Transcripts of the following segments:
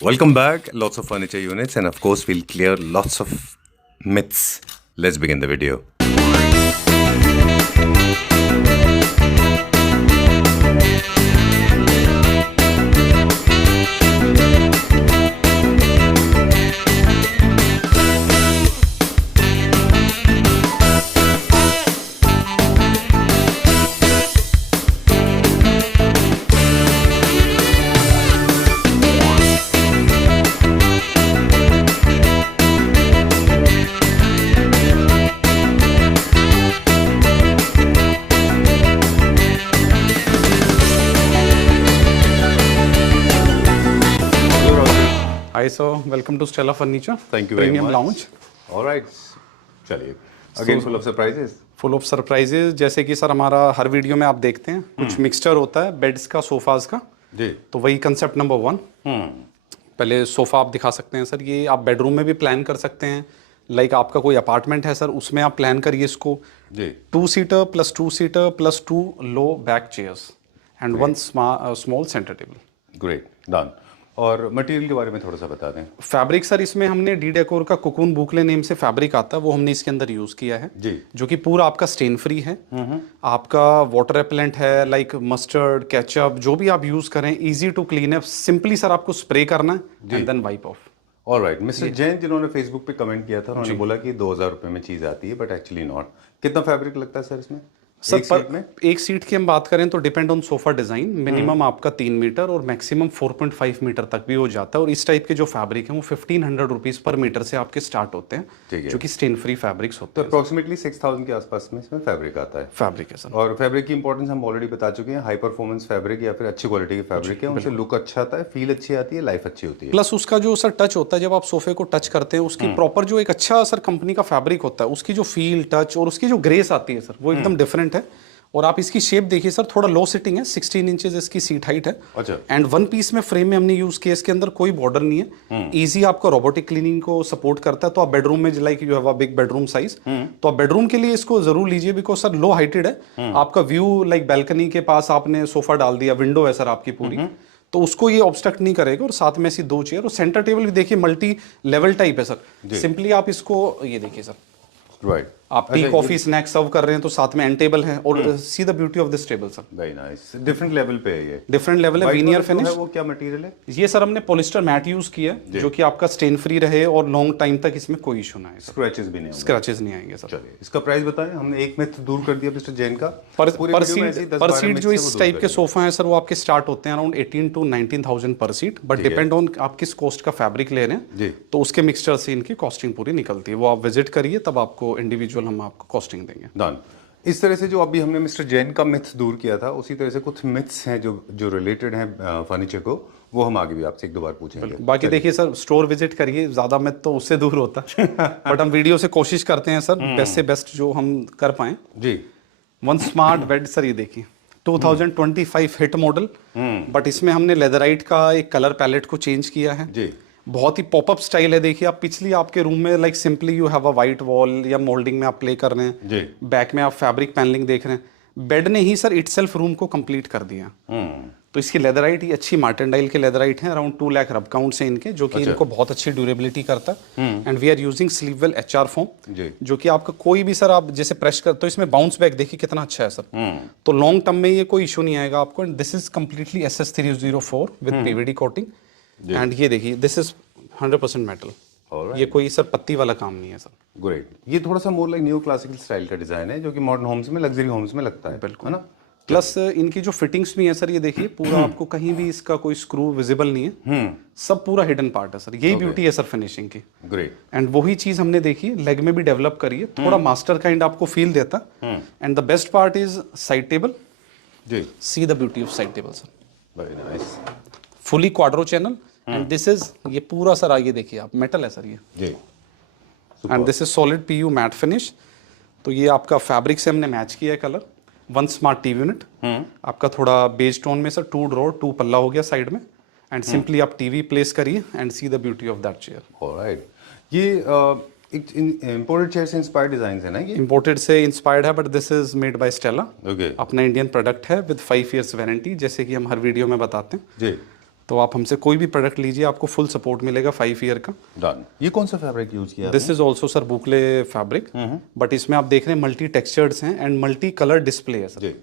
Welcome back. Lots of furniture units, and of course, we'll clear lots of myths. Let's begin the video. Hi sir, welcome to Stella Furniture. Thank you very Premium much. Lounge. All right. चलिए. Again, full of surprises. Full of surprises, जैसे कि sir हमारा हर video में आप देखते हैं कुछ mixture होता है बेड्स का, सोफाज का। जी. तो वही कंसेप्ट नंबर 1। पहले सोफा आप दिखा सकते हैं सर, ये आप बेडरूम में भी प्लान कर सकते हैं। लाइक आपका कोई अपार्टमेंट है सर, उसमें आप प्लान करिए इसको। जी. 2 seater plus 2 seater plus 2 low back chairs and 1 small centre table. Great. Done. और मटेरियल के बारे में थोड़ा सा बता दें. फैब्रिक सर, इसमें हमने डी डेकोर का कोकून बुकले नेम से फैब्रिक आता है, वो हमने इसके अंदर यूज किया है जी. जो कि पूरा आपका स्टेन फ्री है। आपका वाटर रेपेलेंट है, लाइक मस्टर्ड, केचप, जो भी आप यूज करें, इजी टू क्लीन है। सिंपली सर आपको स्प्रे करना है and then wipe off. Alright. Mr Jain जिन्होंने फेसबुक पे कमेंट किया था, उन्होंने बोला कि 2000 रुपये में चीज़ आती है, बट एक्चुअली नॉट. कितना फैब्रिक लगता है सर इसमें? सर एक सीट की हम बात करें तो depend on sofa design, minimum आपका 3 मीटर और मैक्सिमम 4.5 मीटर तक भी हो जाता है। और इस टाइप के जो फैब्रिक हैं वो 1500 रुपीज पर मीटर से आपके स्टार्ट होते हैं, जो कि स्टेन फ्री फैब्रिक्स होते तो हैं। अप्रोक्सीमेटली 6000 के आसपास में इसमें फैब्रिक आता है. फैब्रिक है सर। और फैब्रिक की इंपॉर्टेंस हम ऑलरेडी बता चुके हैं. हाई परफॉर्मेंस फैब्रिक या फिर अच्छी क्वालिटी के फैब्रिक है, उनसे लुक अच्छा आता है, फील अच्छी आती है, लाइफ अच्छी होती है। प्लस उसका जो सर टच होता है, जब आप सोफे को टच करते हैं, उसकी प्रॉपर जो एक अच्छा सर कंपनी का फैब्रिक होता है, उसकी जो फील, टच और उसकी जो ग्रेस आती है सर, वो एकदम डिफरेंट है। और आप इसकी शेप देखिए सर, थोड़ा लो सिटिंग है, 16 इंचेस इसकी सीट हाइट है। अच्छा. एंड 1 पीस में फ्रेम में हमने यूज किया, इसके अंदर कोई बॉर्डर नहीं है। इजी आपका रोबोटिक क्लीनिंग को सपोर्ट करता है। तो आप बेडरूम में, like you have a big bedroom size, तो आप बेडरूम के लिए इसको जरूर लीजिए, बिकॉज सर लो हाइटेड है। आपका व्यू लाइक बैल्कनी के पास आपने सोफा डाल दिया, विंडो है सर आपकी पूरी, तो उसको ये ऑब्स्ट्रक्ट नहीं करेगा। और साथ में ऐसी 2 चेयर और सेंटर टेबल भी देखिए मल्टी लेवल टाइप है सर। सिंपली आप इसको ये देखिए सर, राइट. आप टी कॉफी स्नैक सर्व कर रहे हैं तो साथ में एंड टेबल है। और सी the beauty of this table sir, very nice. Different level पे है ये. डिफरेंट लेवल है, वीनियर फिनिश। वो क्या मटेरियल है? ये सर हमने पॉलिस्टर मैट यूज किया है, जो कि आपका स्टेन फ्री रहे और लॉन्ग टाइम तक इसमें कोई इशू ना आए सर। स्क्रैचेस भी नहीं होंगे. स्क्रैचेस नहीं आएंगे सर। चलिए, इसका प्राइस बताएं. हमने एक मिथ दूर कर दिया मिस्टर जैन का. पर सीट जो इस टाइप के सोफा है सर, वो आपके स्टार्ट होते हैं अराउंड 18 to 19,000 पर सीट, बट डिपेंड ऑन आप किस कॉस्ट का फैब्रिक ले रहे हैं, तो उसके मिक्सचर से इनकी कॉस्टिंग पूरी निकलती है। वो आप विजिट करिए, तब आपको इंडिविजुअल हम आपको कॉस्टिंग देंगे। डन. इस तरह से जो अभी हमने मिस्टर जैन का मिथ दूर किया था, उसी तरह से कुछ मिथ्स हैं जो रिलेटेड हैं फर्नीचर को, वो हम आगे भी आपसे एक दो बार पूछेंगे. बाकी देखिए सर, स्टोर विजिट करिए, ज्यादा मिथ तो उससे दूर होता है बट हम वीडियो से कोशिश करते हैं सर बेस्ट से बेस्ट जो हम कर पाए जी. 1 स्मार्ट बेड सर, ये देखिए 2025 हिट मॉडल, बट इसमें हमने लेदराइट का एक कलर पैलेट को चेंज किया है जी. बहुत ही पॉपअप स्टाइल है। देखिए आप पिछली आपके रूम में like simply you have a white wall या मोल्डिंग में आप प्ले कर रहे हैं जी. बैक में आप फैब्रिक पैनलिंग देख रहे हैं, बेड ने ही सर इटसेल्फ रूम को कंप्लीट कर दिया। तो इसकी लेदराइट ही अच्छी मार्टेंडाइल के लेदराइट हैं, अराउंड 2 लाख रब काउंट्स हैं इनके, जो कि इनको बहुत अच्छी ड्यूरेबिलिटी करता है। And we are using Sleepwell HR foam, जो कि आपका कोई भी सर आप जैसे प्रेस कर, तो इसमें बाउंस बैक देखिए कितना अच्छा है सर। तो लॉन्ग टर्म में ये कोई इशू नहीं आएगा आपको। And this is completely SS304 with PVD coating. And ये देखिए दिस इज 100% मेटल। ये कोई सर पत्ती वाला काम नहीं है सर। ग्रेट. ये थोड़ा सा more like new classical style का डिजाइन है, जो कि मॉडर्न होम्स में, लग्जरी होम्स में लगता है. बिल्कुल, है ना. प्लस इनकी जो फिटिंग्स भी है सर, ये देखिए पूरा आपको कहीं भी इसका कोई स्क्रू विजिबल नहीं है, सब पूरा हिडन पार्ट है सर। यही ब्यूटी है सर फिनिशिंग की. ग्रेट. एंड वही चीज हमने देखी लेग में भी डेवलप करी है, थोड़ा मास्टर काइंड आपको फील देता। And the best part is side table जी. See the beauty of side table sir, very nice. Fully quadro channel. And this is, ये पूरा सर आइए देखिए आप, मेटल है सर ये जी. And this is solid PU matte finish. तो ये आपका फैब्रिक से हमने मैच किया है कलर। 1 स्मार्ट TV यूनिट, आपका थोड़ा बेज टोन में सर, 2 ड्रॉर 2 पल्ला हो गया साइड में। एंड सिंपली आप TV प्लेस करिए and see the beauty of that chair. Alright. ये इंपोर्टेड चेयर से इंस्पायर्ड डिजाइन है ना? ये इंपोर्टेड से इंस्पायर्ड है, but this is made by Stella. Okay. अपना इंडियन प्रोडक्ट है विद 5 years वारंटी, जैसे कि हम हर वीडियो में बताते हैं जी. तो आप हमसे कोई भी प्रोडक्ट लीजिए, आपको फुल सपोर्ट मिलेगा 5 ईयर का। डन। ये कौन सा फैब्रिक यूज किया this is also sir boucle fabric, but इसमें आप देख रहे हैं मल्टी टेक्सचर्ड्स हैं एंड मल्टी कलर डिस्प्ले है सर, जी।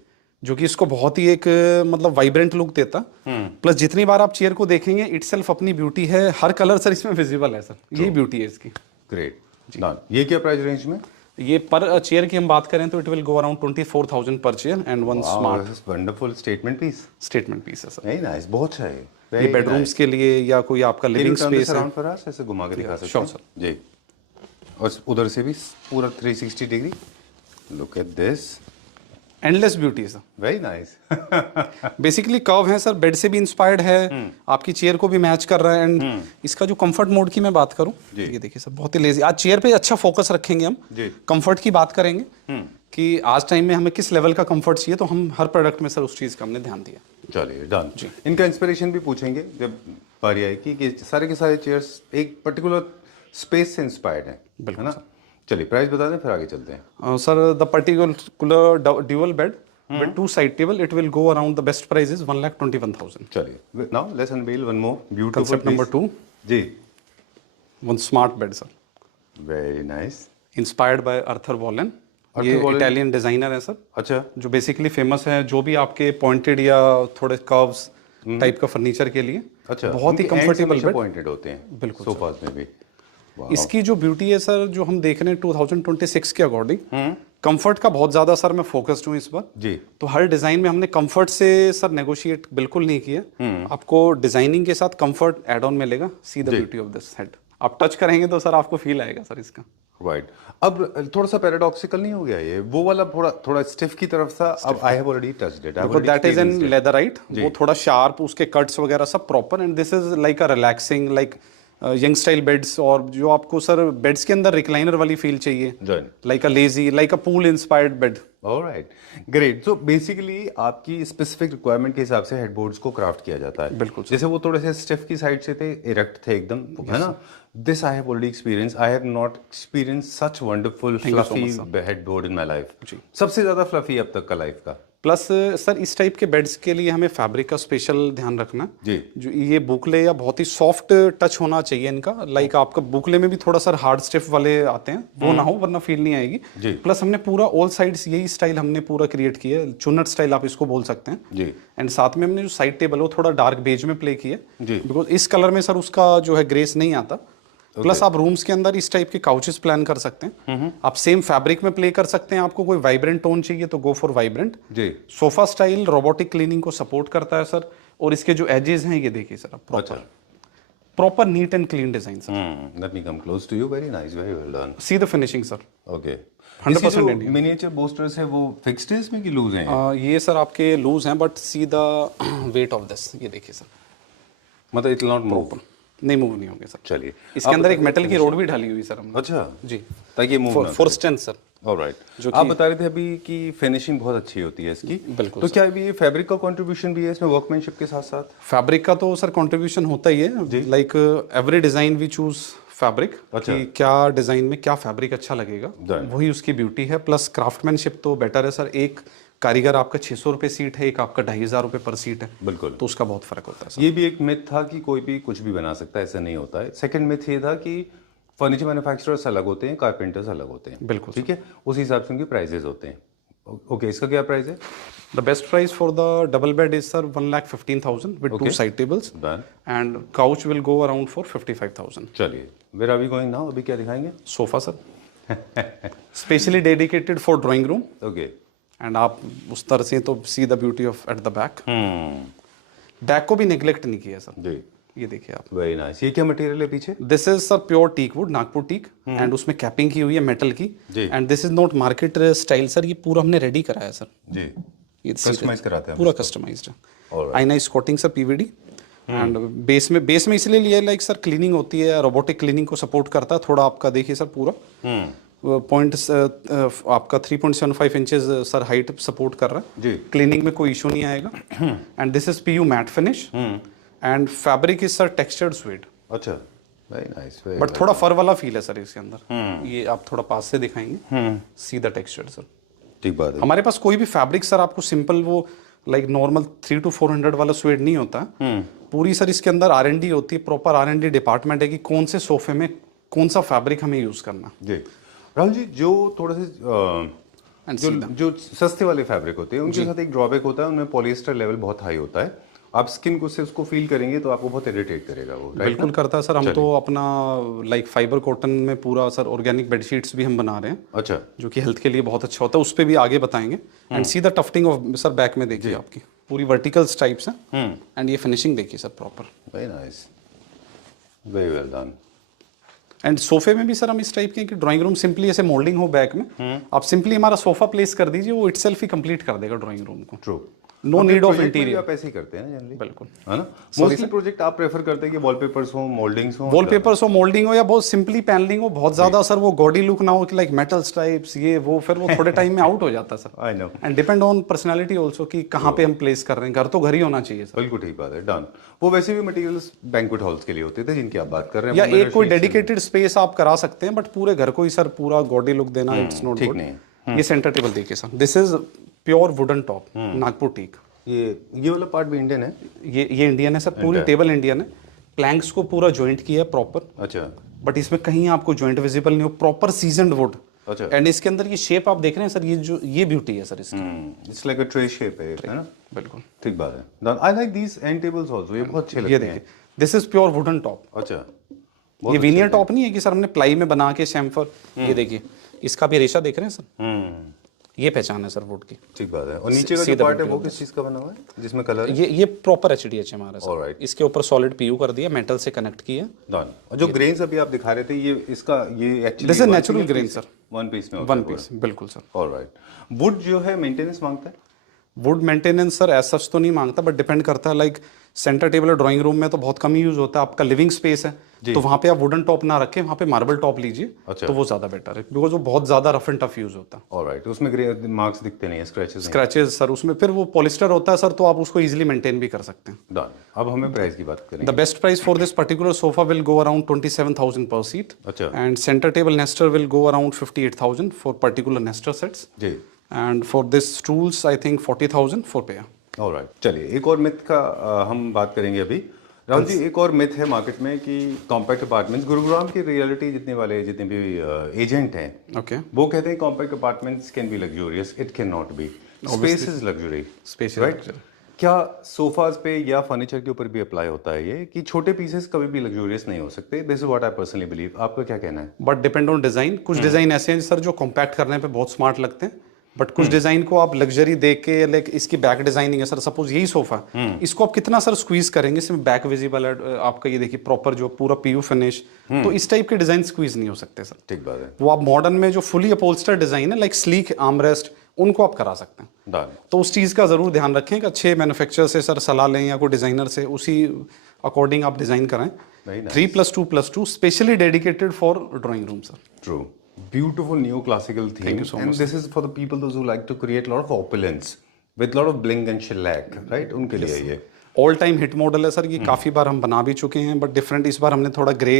जो कि इसको बहुत ही एक मतलब वाइब्रेंट लुक देता। प्लस जितनी बार आप चेयर को देखेंगे इटसेल्फ अपनी ब्यूटी है, हर कलर सर इसमें विजिबल है सर, यही ब्यूटी है इसकी। ग्रेट। डन। ये क्या प्राइस रेंज में? ये पर चेयर की हम बात करें तो इट विल गो अराउंड 24,000 पर chair and one smart wonderful statement piece. Statement piece है सर। वेरी नाइस, बहुत अच्छा है। ये बेडरूम्स के लिए या कोई आपका लिविंग स्पेस है। अराउंड फॉर अस, ऐसे घुमा के दिखा सकते sure, हैं sir. जी। और उधर से भी पूरा 360 degree. Look at this, endless beauty है sir. Very nice. Basically curve है सर, बेड से भी इंस्पायर्ड है, आपकी चेयर को भी मैच कर रहा है। एंड इसका जो कंफर्ट मोड की मैं बात करूं, ये देखिए सर बहुत ही लेजी। आज चेयर पे अच्छा फोकस रखेंगे हम, कंफर्ट की बात करेंगे कि आज टाइम में हमें किस लेवल का कंफर्ट चाहिए, तो हम हर प्रोडक्ट में सर उस चीज़ का हमने ध्यान दिया। चलिए डन। इनका इंस्पिरेशन भी पूछेंगे जब बारी आएगी कि सारे के सारे चेयर्स एक पर्टिकुलर स्पेस से इंस्पायर्ड हैं, है ना? चलिए प्राइस बता दें फिर आगे चलते हैं। Sir the particular dual bed with 2 side table, it will go around the best price is 1,21,000। चलिए now let's unveil one more beautiful Concept number 2 जी। One smart bed sir, very nice. Inspired by Arthur Wallen. ये Italian designer है sir, अच्छा। जो basically famous है जो भी आपके पॉइंटेड या थोड़े कर्व्स टाइप का फर्नीचर के लिए। अच्छा, बहुत ही कंफर्टेबल बेड, पॉइंटेड होते हैं बिल्कुल सोफास में भी। इसकी जो ब्यूटी है सर, जो हम देख रहे हैं 2026 के अकॉर्डिंग, कंफर्ट का बहुत ज्यादा सर मैं फोकस्ड हूँ इस बार जी। तो हर डिजाइन में हमने कंफर्ट से सर नेगोशिएट बिल्कुल नहीं किया। आपको डिजाइनिंग के साथ कंफर्ट एड ऑन मिलेगा। सी the beauty of this head, आप टच करेंगे तो सर आपको फील आएगा सर इसका। राइट। अब थोड़ा सा पैराडॉक्सिकल नहीं हो गया ये? वो वाला थोड़ा स्टिफ की तरफ था, अब I have already touched it. That is in leatherette, वो थोड़ा शार्प, उसके कट्स वगैरह सब proper, and this is like a relaxing like young style beds, और जो आपको सर बेड्स के अंदर रिक्लाइनर वाली फील चाहिए, like a lazy, like a pool inspired bed. Alright, great. So basically आपकी स्पेसिफिक रिक्वायरमेंट के हिसाब से हेडबोर्ड्स को क्राफ्ट किया जाता है। बिल्कुल। जैसे वो थोड़े से स्टिफ की साइड से थे, इरेक्ट थे एकदम, है ना? This I have already experience. I have not experience such wonderful fluffy headboard in my life. सबसे ज्यादा फ्लफी अब तक का लाइफ का। प्लस सर इस टाइप के बेड्स के लिए हमें फैब्रिक का स्पेशल ध्यान रखना जी। जो ये बुकले या बहुत ही सॉफ्ट टच होना चाहिए इनका, लाइक आपका बुकले में भी थोड़ा सर हार्ड स्टिफ वाले आते हैं, वो ना हो वरना फील नहीं आएगी। प्लस हमने पूरा ऑल साइड्स यही स्टाइल हमने पूरा क्रिएट किया है, चुन्नट स्टाइल आप इसको बोल सकते हैं जी। एंड साथ में हमने जो साइड टेबल है वो थोड़ा डार्क बेज में प्ले किया जी, बिकॉज इस कलर में सर उसका जो है ग्रेस नहीं आता। प्लस आप रूम्स के अंदर इस टाइप के काउचेस प्लान कर सकते हैं, आप सेम फैब्रिक में प्ले कर सकते हैं। आपको कोई वाइब्रेंट टोन चाहिए तो गो फॉर वाइब्रेंट जी। सोफा स्टाइल रोबोटिक क्लीनिंग को सपोर्ट करता है सर, और इसके जो एजेस हैं ये देखिए sir, proper neat and clean design sir. Let me come close to you. Very nice, very well done. See the finishing sir. Okay. 100% Indian. Miniature bolsters है वो फिक्स्ड है इसमें कि लूज हैं? ये सर आपके लूज हैं, but see the weight of this, ये देखिए सर, मतलब इट विल नॉट मूव। नहीं मूव नहीं होंगे सर। चलिए, इसके अंदर एक मेटल की रोड भी डाली हुई सर हमने। अच्छा जी, ताकि मूव ना फॉर स्ट्रेंथ सर। ऑलराइट। आप बता रहे थे अभी कि फिनिशिंग बहुत अच्छी होती है इसकी। बिल्कुल। तो क्या ये फैब्रिक का कंट्रीब्यूशन भी है इसमें वर्कमैनशिप के साथ साथ? फैब्रिक का तो सर कंट्रीब्यूशन होता ही है, like every design we choose fabric, कि क्या डिजाइन में क्या फैब्रिक अच्छा लगेगा, वही उसकी ब्यूटी है। प्लस क्राफ्टमैनशिप तो बेटर है सर। एक कारीगर आपका 600 रुपये सीट है, एक आपका 2,500 रुपये पर सीट है। बिल्कुल। तो उसका बहुत फर्क होता है सर। ये भी एक मिथ था कि कोई भी कुछ भी बना सकता है, ऐसा नहीं होता है। सेकंड मिथ ये था कि फर्नीचर मैन्युफैक्चरर्स अलग होते हैं, कारपेंटर्स अलग होते हैं। बिल्कुल ठीक है, उस हिसाब से उनके प्राइजेस होते हैं। ओके, इसका क्या प्राइस है? The best price for the double bed is sir 1,15,000 with 2 side tables and couch will go around for 55,000। चलिए, where are we going now? अभी क्या दिखाएंगे? Sofa sir, specially dedicated for drawing room. Okay. And आप उस तरह से तो see the beauty of at the back. Back को भी नेग्लेक्ट नहीं किया सर जी। ये देखिए आप, वेरी नाइस। ये क्या मटेरियल है पीछे? This is sir pure teak wood, Nagpur teak, and उसमें कैपिंग की हुई है मेटल की। And this is not market style sir, ये पूरा हमने रेडी कराया सर जी। ये कस्टमाइज कराते हैं पूरा कस्टमाइज्ड है। आईना स्कॉटिंग सर पीवीडी, एंड बेस में इसलिए लिया लाइक सर क्लीनिंग होती है, रोबोटिक क्लीनिंग को सपोर्ट करता है थोड़ा। आपका देखिए सर पूरा पॉइंट आपका 3.75 इंचेस सर हाइट सपोर्ट कर रहा है जी। क्लीनिंग में कोई इशू नहीं आएगा। And this is PU matte finish and fabric is sir textured suede. अच्छा, वेरी नाइस। बट थोड़ा फर वाला फील है सर इसके अंदर। ये आप थोड़ा पास से दिखाएंगे, सी द टेक्सचर सर। ठीक बात है। हमारे पास कोई भी फैब्रिक सर आपको सिंपल वो लाइक नॉर्मल 300 to 400 वाला स्वेड नहीं होता। पूरी सर इसके अंदर R&D होती है, प्रॉपर R&D डिपार्टमेंट है कि कौन से सोफे में कौन सा फैब्रिक हमें यूज करना। जी राहुल जी, जो थोड़ा से जो सस्ते वाले फैब्रिक होते हैं उनके साथ एक ड्रॉबैक होता है, उनमें पॉलिएस्टर लेवल बहुत हाई होता है। आप स्किन को से उसको फील करेंगे तो आपको बहुत इरिटेट करेगा वो, राइट? बिल्कुल करता है सर। हम तो अपना लाइक फाइबर कॉटन में पूरा सर ऑर्गेनिक बेडशीट्स भी हम बना रहे हैं, अच्छा, जो कि हेल्थ के लिए बहुत अच्छा होता है। उस पर भी आगे बताएंगे। And see the tufting of sir back में देखिए आपकी पूरी वर्टिकल टाइप्स हैं। एंड ये फिनिशिंग देखिए sir proper, very nice, very well done. And सोफे में भी सर हम इस टाइप के कि ड्राइंग रूम सिंपली ऐसे मोल्डिंग हो बैक में, आप सिंपली हमारा सोफा प्लेस कर दीजिए, वो इटसेल्फ ही कंप्लीट कर देगा ड्राइंग रूम को। True, no need of interior. आप ऐसे ही करते हैं जनरली, बिल्कुल, है ना? मोस्टली प्रोजेक्ट आप प्रेफर करते हैं कि वॉलपेपर्स हो, मोल्डिंग्स हो, वॉलपेपर्स हो, मोल्डिंग हो, या बहुत सिंपली पैनलिंग हो, बहुत ज्यादा सर वो गॉडी लुक ना हो कि लाइक मेटल टाइप्स ये वो, फिर वो थोड़े टाइम में आउट हो जाता है sir. I know, and depend on personality also कि कहाँ पे हम प्लेस कर रहे हैं। घर तो घर ही होना चाहिए सर। बिल्कुल ठीक बात है, डन। वो वैसे भी मटेरियल्स बैंक्वेट हॉल्स के लिए होते थे जिनकी आप बात कर रहे हैं, या एक कोई डेडिकेटेड स्पेस आप करा सकते हैं, बट पूरे घर को ही सर पूरा गॉडी लुक देना, इट्स नॉट ठीक गुड। नहीं। ये सेंटर टेबल देखिए sir, this is pure wooden top, Nagpur teak. ये वाला पार्ट भी इंडियन है? ये इंडियन है सर, पूरी टेबल इंडियन है। प्लैंक्स को पूरा जॉइंट किया है प्रॉपर, अच्छा, बट इसमें कहीं आपको जॉइंट विजिबल नहीं हो, प्रॉपर सीजनड वुड। अच्छा, एंड इसके अंदर ये शेप आप देख रहे हैं सर, ये ब्यूटी है सर इसकी। It's like a tray shape है ना? बिल्कुल ठीक बात है, done. I like these end tables also, ये बहुत अच्छे लगते ये हैं। देखिए, this is pure wooden top. अच्छा, ये वीनियर टॉप नहीं है कि सर हमने प्लाई में बना के शैम्फर। ये देखिए, इसका भी रेशा देख रहे हैं सर, ये पहचान है सर वुड की। ठीक बात है। और नीचे का जो पार्ट है वो किस चीज का बना हुआ है जिसमें कलर है? ये प्रॉपर HDHMR है सर। ऑलराइट, इसके ऊपर सॉलिड PU कर दिया, मेटल से कनेक्ट किया, डन। और जो ग्रेन्स अभी आप दिखा रहे थे, ये इसका ये actually this is natural grain sir, one piece में होता है? वन पीस, बिल्कुल सर। ऑलराइट। वुड जो है मेंटेनेंस मांगता है? Wood maintenance sir as such तो नहीं मांगता, बट डिपेंड करता है। लाइक सेंटर टेबल और ड्राइंग रूम में तो बहुत कम ही यूज होता है। आपका लिविंग स्पेस है तो वहाँ पे आप वुडन टॉप ना रखें, वहाँ पे मार्बल टॉप लीजिए। अच्छा, तो वो ज्यादा बेटर है, बिकॉज वो बहुत ज्यादा रफ एंड टफ यूज होता है। ऑलराइट, उसमें ग्रे मार्क्स दिखते नहीं है, स्क्रैचेस सर उसमें, फिर वो पॉलिस्टर होता है सर, तो आप उसको इजीली मेंटेन भी कर सकते हैं। डन। अब हमें प्राइस की बात करेंगे। The best price for this particular sofa will go around 27,000 per seat. अच्छा, And center table nester will go around 58,000 for particular nester sets. जी। And for this stools, I think 40,000 for pair. Alright, चलिए एक और myth का हम बात करेंगे अभी। राहुल जी, एक और मिथ है मार्केट में कि कॉम्पैक्ट अपार्टमेंट्स, गुरुग्राम की रियलिटी जितने भी एजेंट हैं, Okay. वो कहते हैं compact apartments can be luxurious, it can not be. Space is luxury, Space is right? luxury. क्या सोफाज पे या फर्नीचर के ऊपर भी अप्लाई होता है ये कि छोटे पीसेस कभी भी लग्जूरियस नहीं हो सकते? This is what I personally believe. आपका क्या कहना है? But depend on design. कुछ डिजाइन ऐसे हैं सर जो कॉम्पैक्ट करने पे बहुत स्मार्ट लगते हैं, बट कुछ डिजाइन को आप लग्जरी देख के, लाइक इसकी बैक डिजाइनिंग है सर, सपोज यही सोफा, इसको आप कितना सर स्क्वीज करेंगे, इसमें बैक विजिबल है आपका, ये देखिए प्रॉपर जो पूरा PU फिनिश, तो इस टाइप के डिजाइन स्क्वीज नहीं हो सकते सर। ठीक बात है, वो आप मॉडर्न में जो फुली अपहोल्स्टर डिजाइन है, लाइक स्लीक आर्मरेस्ट, उनको आप करा सकते हैं। डन। तो उस चीज़ का ज़रूर ध्यान रखें कि अच्छे मैन्युफैक्चरर से सर सलाह लें, या कोई डिज़ाइनर से, उसी अकॉर्डिंग आप डिज़ाइन करें। 3+2+2 specially dedicated for drawing room sir. True. Beautiful new classical theme. Thank you so and much. this is for the people those who like to create a lot of opulence with a lot of bling and shellac, right? उनके लिए ये all time hit model है sir, ये काफ़ी बार हम बना भी चुके हैं, बट डिफरेंट इस बार हमने थोड़ा ग्रे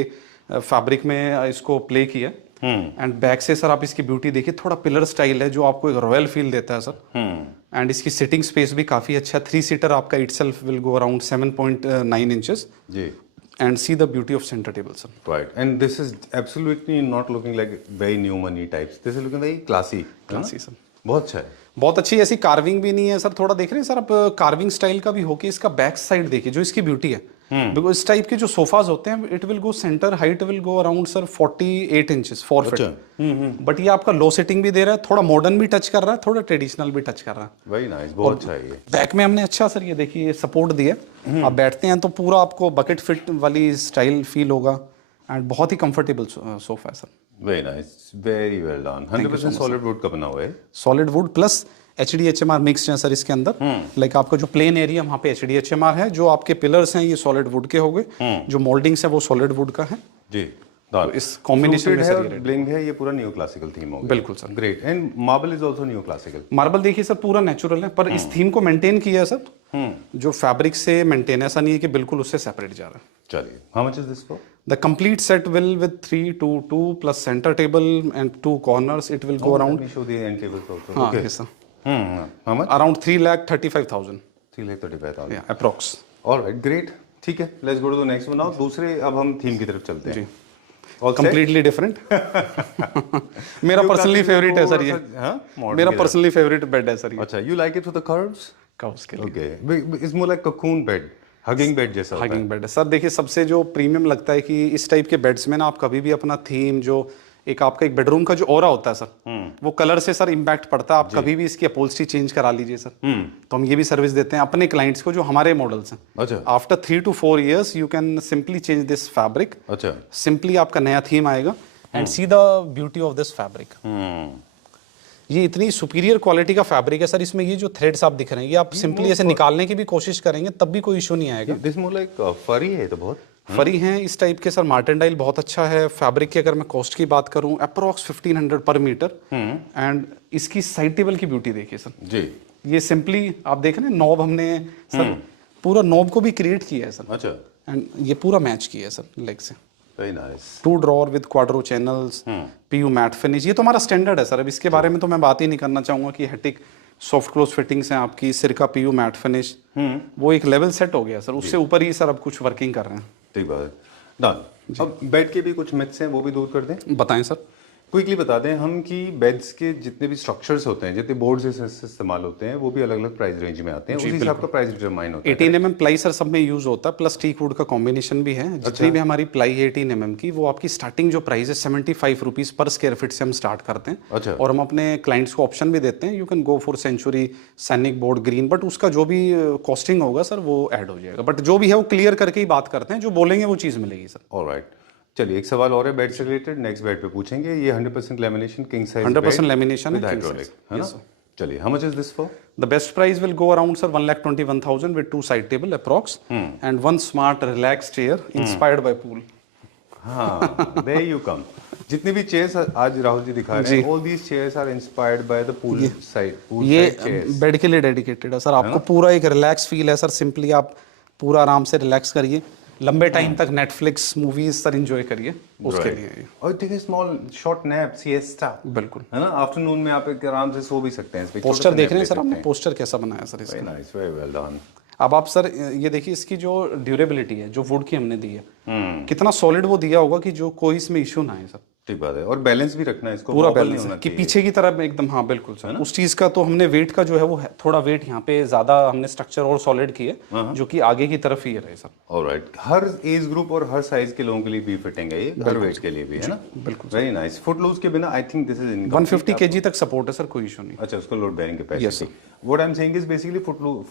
फैब्रिक में इसको प्ले किया। एंड बैक से सर आप इसकी ब्यूटी देखिए, थोड़ा पिलर स्टाइल है जो आपको एक रॉयल फील देता है सर। एंड इसकी सिटिंग स्पेस भी काफ़ी अच्छा, 3 सीटर आपका itself will go around 7.9 inches. जी। And see the beauty of center table, sir. Right. And this is absolutely not looking like very new money types. This is looking very classy. Classy, sir. बहुत अच्छा है। बहुत अच्छी, ऐसी carving भी नहीं है सर। थोड़ा देख रहे हैं सर आप, कार्विंग स्टाइल का भी होके इसका बैक साइड देखिए, जो इसकी ब्यूटी है। बिकॉज इस टाइप के जो सोफाज होते हैं, it will go centre height will go around sir 48 inches 4 feet. But ये आपका लो सेटिंग भी दे रहा है, थोड़ा मॉडर्न भी टच कर रहा है, थोड़ा ट्रेडिशनल भी टच कर रहा है। वेरी नाइस, बहुत अच्छा है ये। बैक में हमने अच्छा सर ये देखिए सपोर्ट दिया, आप बैठते हैं तो पूरा आपको बकेट फिट वाली स्टाइल फील होगा। एंड बहुत ही कंफर्टेबल सोफा है sir. Very nice, very well done. 100% solid wood का बना हुआ है। Solid wood plus HDHMR mix है सर इसके अंदर। लाइक आपका जो प्लेन एरिया वहाँ पे HDHMR है, जो आपके पिलर्स हैं ये सॉलिड वुड के हो गए, जो मोल्डिंग्स है वो सॉलिड वुड का है जी। तो इस कॉम्बिनेशन में सर ये ब्लिंग है, ये पूरा न्यू क्लासिकल थीम हो गया। बिल्कुल sir, great. And marble is also new classical. Marble देखिए सर पूरा नेचुरल है, पर इस थीम को मेंटेन किया है सर, जो फैब्रिक से मेंटेन, ऐसा नहीं है कि बिल्कुल उससे सेपरेट जा रहा है। चलिए, how much is this for? The complete set will with 3-2-2 plus center table and 2 corners, it will go around. Let me show the end tables also. हाँ, Okay. yes sir. How much? Around 3,35,000. 3,35,000. Yeah, approx. All right, great. ठीक है, let's go to the next one. Now दूसरे, अब हम theme की तरफ चलते हैं। Completely different. मेरा पर्सनली फेवरेट है सर ये। मेरा पर्सनली फेवरेट बेड है सर ये। अच्छा, you like it with the curves? Curves के लिए। Okay, it's more like cocoon bed, hugging bed जैसा होता है। हगिंग बेड है सर। देखिए सबसे जो प्रीमियम लगता है कि इस टाइप के बेड्स में ना आप कभी भी अपना थीम, जो एक आपका एक बेडरूम का जो ऑरा होता है सर, वो कलर से सर इम्पैक्ट पड़ता है। आप कभी भी इसकी अपहोल्स्ट्री चेंज करा लीजिए सर। तो हम ये भी सर्विस देते हैं अपने क्लाइंट्स को जो हमारे मॉडल्स हैं। अच्छा। After 3 to 4 years you can simply change this fabric. अच्छा। सिंपली आपका नया थीम आएगा and see the beauty of this fabric. ये इतनी सुपीरियर क्वालिटी का फैब्रिक है सर। इसमें ये जो थ्रेड्स आप दिख रहे हैं, ये आप सिंपली ऐसे निकालने की भी कोशिश करेंगे तब भी कोई इशू नहीं आएगा। दिस मोर लाइक फरी है तो बहुत फरी हैं इस टाइप के सर। मार्टेंडाइल बहुत अच्छा है। फैब्रिक की अगर मैं कॉस्ट की बात करूं, अप्रोक्स 1500 पर मीटर। एंड इसकी साइड टेबल की ब्यूटी देखिए सर जी। ये सिंपली आप देख रहे हैं नॉब हमने सर पूरा नॉब को भी क्रिएट किया है सर। अच्छा। एंड ये पूरा मैच किया है सर लेग से। Very nice. 2 drawer with quadro channels, PU matte finish. ये तो हमारा स्टैंडर्ड है सर। अब इसके बारे में तो मैं बात ही नहीं करना चाहूंगा कि हेटिक सॉफ्ट क्लोज फिटिंग्स हैं आपकी, सिरका पीयू मैट फिनिश, वो एक लेवल सेट हो गया सर। उससे ऊपर ही सर अब कुछ वर्किंग कर रहे हैं। ठीक बात है, डन। अब बेड के भी कुछ मिथ्स हैं, वो भी दूर कर दें। बताएं सर। क्विकली बता दें हम कि बेड्स के जितने भी स्ट्रक्चर्स होते हैं, जितने बोर्ड्स इस्तेमाल होते हैं, वो भी अलग अलग प्राइस रेंज में आते हैं। उसी हिसाब का प्राइस डिटरमाइन होता है। 18 mm प्लाई सर सब में यूज होता है, प्लस टीक वुड का कॉम्बिनेशन भी है। जितनी भी हमारी प्लाई है 18 mm की, वो आपकी स्टार्टिंग जो प्राइस है 75 रुपीज पर स्क्वायर फीट से हम स्टार्ट करते हैं। अच्छा। और हम अपने क्लाइंट्स को ऑप्शन भी देते हैं, you can go for century, Sainik board, green, but उसका जो भी कॉस्टिंग होगा सर वो ऐड हो जाएगा। बट जो भी है वो क्लियर करके ही बात करते हैं, जो बोलेंगे वो चीज़ मिलेगी सर। ऑलराइट, चलिए एक सवाल और है बेड से रिलेटेड, नेक्स्ट बेड पे पूछेंगे। ये 100% लेमिनेशन किंग साइज 100% लेमिनेशन है, हाइड्रोलिक है ना? चलिए, how much is this for? The best price will go around sir 1,21,000 with 2 side table approx and one smart relaxed chair inspired by pool. हाँ, there you come. जितनी भी chairs आज राहुल जी दिखा रहे हैं, all these chairs are inspired by the pool side, pool ये side chairs. Bed के लिए डेडिकेटेड है सर। आपको पूरा एक रिलैक्स फील है सर। सिंपली आप पूरा आराम से रिलैक्स करिए, लंबे टाइम तक नेटफ्लिक्स मूवीज सर एंजॉय करिए उसके लिए। और take a small short nap, siesta, बिल्कुल है ना? आफ्टरनून में आप एक आराम से सो भी सकते हैं। पोस्टर देख रहे हैं सर आपने, पोस्टर कैसा बनाया सर इसका? Very nice, very well done. अब आप सर ये देखिए इसकी जो ड्यूरेबिलिटी है, जो वुड की हमने दी है, कितना सॉलिड वो दिया होगा कि जो कोई इसमें इशू ना आए सर। ठीक बात है। और बैलेंस भी रखना है इसको, पूरा wobble नहीं बैलेंस होना है कि चाहिए। पीछे की तरफ एकदम, हाँ बिल्कुल सर। उस चीज का तो हमने वेट का जो है वो है, थोड़ा वेट यहाँ पे ज्यादा हमने स्ट्रक्चर और सॉलिड की है, जो कि आगे की तरफ ही रहे सर। ऑलराइट, हर एज ग्रुप और हर साइज के लोगों के लिए भी फिटिंग है ये, हर वेट के लिए भी, है ना? बिल्कुल वेरी नाइस। फुट लूज के बिना I think this is 150 kg तक सपोर्ट है सर, कोई इशू नहीं। अच्छा, उसका load bearing capacity. What I am saying is basically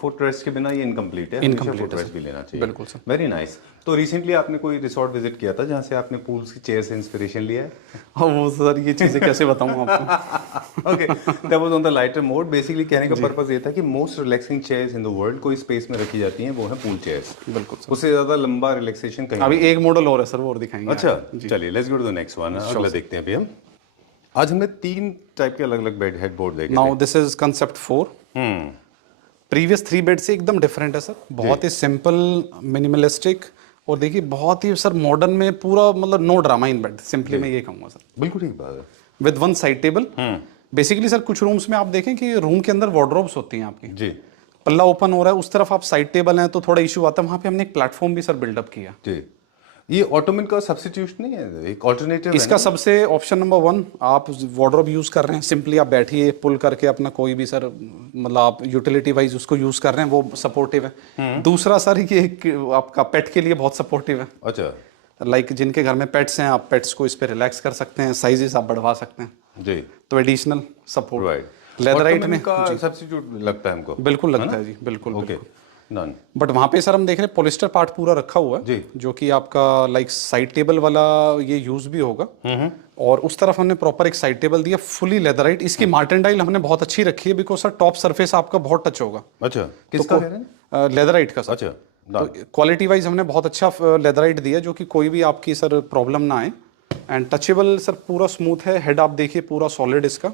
foot rest के बिना ये इनकम्प्लीट है। Incomplete फुट है रेस्ट भी लेना चाहिए। बिल्कुल सर। Very nice. तो रिसेंटली आपने कोई रिसोर्ट विजिट किया था जहाँ से आपने पूल्स की चेयर से इंस्पिरेशन लिया है? हाँ वो सर ये चीजें कैसे बताऊँ आपको। Okay, that was on the lighter mode. Basically कहने का पर्पस ये था कि most relaxing chairs in the world कोई स्पेस में रखी जाती हैं, वो है पूल चेयर्स। बिल्कुल सर। उससे ज्यादा लंबा रिलैक्सेशन कहीं अभी एक मॉडल और है सर, वो और दिखाएंगे। अच्छा, चलिए let's go to the next one. अगला देखते हैं अभी हम। आज हमने 3 टाइप के अलग अलग बेड हेडबोर्ड देखे। Now this is concept 4। Previous 3 bed से एकदम डिफरेंट है सर। बहुत ही सिंपल, मिनिमलिस्टिक, और देखिए बहुत ही सर मॉडर्न में पूरा, मतलब no drama in bed, simply मैं ये कहूँगा सर। बिल्कुल ठीक बात है। विद 1 साइड टेबल। बेसिकली सर कुछ रूम्स में आप देखें कि रूम के अंदर वार्डरोब्स होती हैं आपकी, जी पल्ला ओपन हो रहा है, उस तरफ आप साइड टेबल हैं तो थोड़ा इशू आता है। वहाँ पे हमने एक प्लेटफॉर्म भी सर बिल्डअप किया। जी, ये ऑटोमन का सब्स्टिट्यूट नहीं है, एक ऑल्टरनेटिव है इसका सबसे ऑप्शन नंबर 1, आप वार्डरोब यूज कर रहे हैं, सिंपली आप बैठिए पुल करके अपना कोई भी सर, मतलब आप यूटिलिटी वाइज उसको यूज कर रहे हैं, वो सपोर्टिव है। दूसरा सर ये आपका पेट के लिए बहुत सपोर्टिव है। अच्छा, लाइक जिनके घर में पेट्स हैं, आप पेट्स को इस पे रिलैक्स कर सकते हैं, साइजेस आप बढ़वा सकते हैं, जी तो एडिशनल सपोर्ट। राइट। लेदराइट में का सब्स्टिट्यूट लगता है हमको? बिल्कुल लगता है जी, बिल्कुल। Okay, done. बट वहाँ पे सर हम देख रहे हैं पॉलिस्टर पार्ट पूरा रखा हुआ है, जो कि आपका लाइक साइड टेबल वाला ये यूज भी होगा। और उस तरफ हमने प्रॉपर एक साइड टेबल दिया, फुली लेदराइट। इसकी मार्टेंडाइल हमने बहुत अच्छी रखी है, बिकॉज सर टॉप सरफेस आपका बहुत टच होगा। अच्छा, किसका कह रहे हैं? लेदराइट का सर। अच्छा, तो क्वालिटी वाइज हमने बहुत अच्छा लेदराइट दिया, जो कि कोई भी आपकी सर प्रॉब्लम ना आए। एंड टचेबल सर पूरा स्मूथ है। हेड आप देखिए पूरा सॉलिड इसका।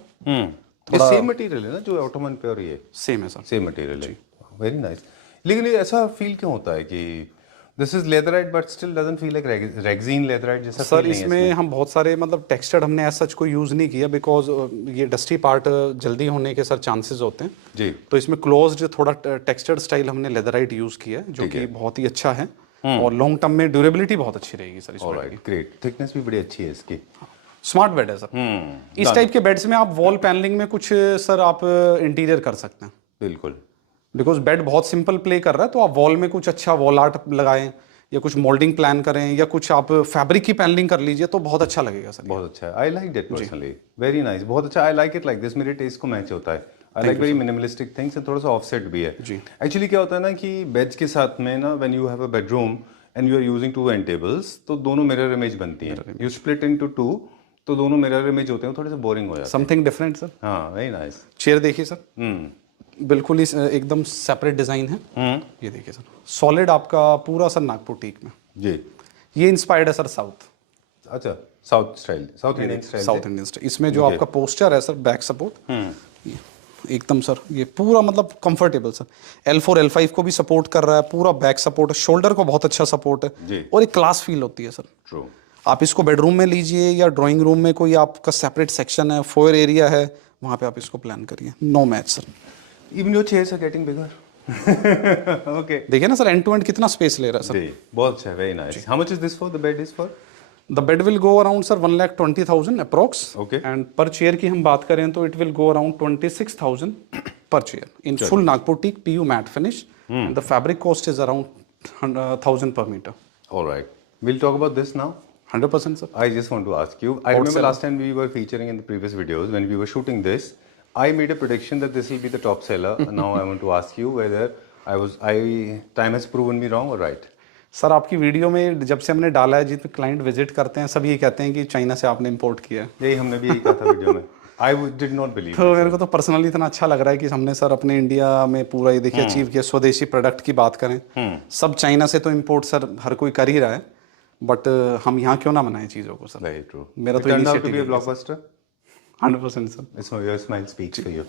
ये सेम मटेरियल है ना जो ऑटोमन पे, और ये सेम है सर, सेम मटेरियल है। Very nice. लेकिन ये ऐसा फील क्यों होता है कि this is leatherette but still doesn't feel like rexine leatherette जैसा? सर इसमें हम बहुत सारे मतलब टेक्सचर्ड हमने ऐसा सच कोई यूज नहीं किया, बिकॉज ये डस्टी पार्ट जल्दी होने के सर चांसेस होते हैं जी। तो इसमें क्लोज्ड थोड़ा टेक्सचर्ड स्टाइल हमने लेदराइट यूज किया है, जो कि बहुत ही अच्छा है। और लॉन्ग टर्म में ड्यूरेबिलिटी बहुत अच्छी रहेगी सर इस बेड ऑलराइट, ग्रेट, थिकनेस भी बड़ी अच्छी है इसकी। की। स्मार्ट बेड है सर। इस टाइप के बेड्स में आप वॉल पैनलिंग में कुछ सर आप इंटीरियर कर सकते हैं, बिल्कुल। बिकॉज बेड बहुत सिंपल प्ले कर रहा है, तो आप वॉल में कुछ अच्छा वॉल आर्ट लगाएं या कुछ मोल्डिंग प्लान करें या कुछ आप फैब्रिक की पैनलिंग कर लीजिए तो बहुत अच्छा लगेगा सर। बहुत अच्छा है, I like that personally, very nice, बहुत अच्छा, I like it like this, मेरे टेस्ट को मैच होता है। I like very minimalistic things and थोड़ा सा ऑफसेट भी है जी। एक्चुअली क्या होता है ना कि बेड्स के साथ में ना when you have a bedroom and you are using two end tables, तो दोनों मिरर इमेज बनती हैं, यू स्प्लिट इनटू टू, तो दोनों मिरर इमेज होते हैं, थोड़े से बोरिंग हो जाते हैं। Something different sir. हाँ, वेरी नाइस। चेयर देखिए सर, बिल्कुल ही एकदम सेपरेट डिजाइन है। ये देखिए सर, सॉलिड आपका पूरा सर नागपुर टीक में। जी, ये इंस्पायर्ड है सर साउथ, अच्छा, south style, south Indian style, south Indian style. इसमें जो आपका पोस्टर है सर, बैक सपोर्ट एकदम सर, ये पूरा मतलब कंफर्टेबल सर। L4 L5 को भी सपोर्ट कर रहा है, पूरा बैक सपोर्ट है, शोल्डर को बहुत अच्छा सपोर्ट जी। है और एक क्लास फील होती है सर। ट्रू। आप इसको बेडरूम में लीजिए या ड्राइंग रूम में कोई आपका सेपरेट सेक्शन है, फोयर एरिया है, वहाँ पे आप इसको प्लान करिए, no match sir. Even your chairs are getting bigger. Okay, देखिए ना सर, एंड टू एंड कितना स्पेस ले रहा है सर। जी, बहुत अच्छा है, very nice. How much is this for, the bed is for? The bed will go around sir 1,20,000 approx. Okay. And per chair की हम बात करें तो it will go around 26,000 per chair in full Nagpur teak PU matte finish, and the fabric cost is around 1,000 per meter। Alright, we'll talk about this now. 100% sir। I just want to ask you, I remember last time we were featuring in the previous videos when we were shooting this, I made a prediction that this will be the top seller. Now I want to ask you whether time has proven me wrong or right. Sir आपकी video में जब से हमने डाला है, जितने client visit करते हैं सब ये कहते हैं कि चाइना से आपने इंपोर्ट किया है। यही हमने भी यही कहा था वीडियो में। I did not believe तो it, मेरे को तो पर्सनली इतना अच्छा लग रहा है कि हमने सर अपने इंडिया में पूरा ये देखिए अचीव किया। स्वदेशी प्रोडक्ट की बात करें, सब चाइना से तो इंपोर्ट सर हर कोई कर ही रहा है, बट हम यहाँ क्यों ना बनाए चीज़ों को सर। Very true. मेरा It तो turned out to initiative be a है। blockbuster. 100% sir. Your smile speaks for you.